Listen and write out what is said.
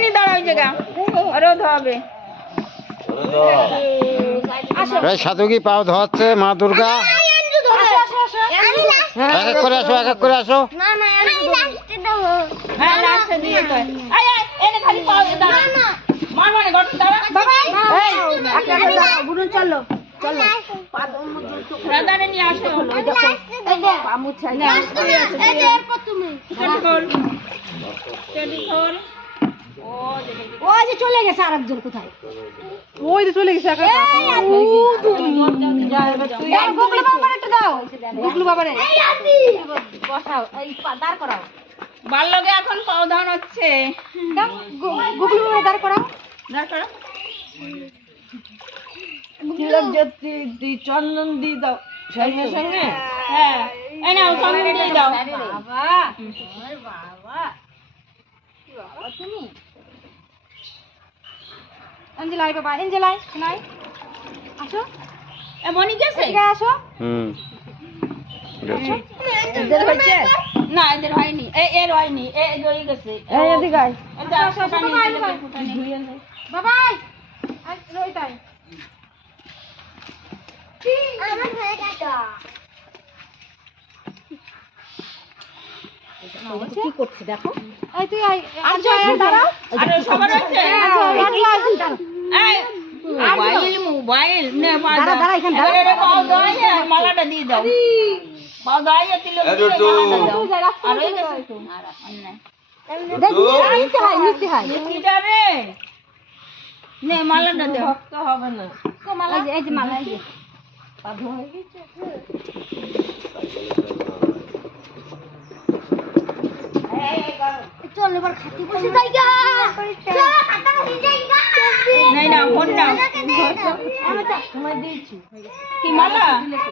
নিয়ে দাঁড়া ওই জায়গা আরো ধোয়াবে। সাধু কি পাও ধোয়াচ্ছে মা দুর্গা? এক এক করে আসো, এক এক করে আসো। হ্যাঁ লাস্টে দিয়ে কয় আয় আয় এনে খালি পাও দাঁড়া মার মানে গট দাঁড়া এই গুরু চলো চলো রাধারে নিয়ে আসো পামু চাই না এই যে প্রথমে টেলিফোন ও যে চলে গেছে আরেকজন কোথায়? ওই যে চলে গেছে একা। গুগলি বাবার একটু দাও গুগলি বাবারে বসাও এই দাঁড় করাও ভাল লগে এখন পাও ধান হচ্ছে গুগলি বাবা দাঁড় করাও দাঁড় করাও তিলক জ্যোতি দি চন্দন দি দাও সঙ্গে সঙ্গে হ্যাঁ এই নাও চন্দন দিয়ে দাও বাবা ওরে বাবা কি বাবা তুমি এঞ্জেলাই বাবা এঞ্জেলাই নাই আসো এ মনি গেছে এদিকে আসো এদের হইছে না এদের হয়নি এর হয়নি রয়ে গেছে এই এদিকে আয় আসো বাবা আই রই তাই আমার হয়ে গেল কি করছিস দেখো এই তুই আয় দাঁড়াও আরে সবার আছে এই মোবাইল নে দাঁড়া এখানে দাঁড়া পাও দাঁড়ায় আর মালাটা দিয়ে দাও পাও দাঁড়ায় তিলক দিয়ে আর ওই গেছে তো নিতে হয় নিতে যাবে নে মালাটা দে ভক্ত হবে না তো মালা এই যে মালা এই যে পাধো হয়ে গেছে চল এবার খাতি বসে যাই গা চল খাতা বসে যাই গা নাই না ফোন নাও আমি তো সময় দিয়েছি কি মালা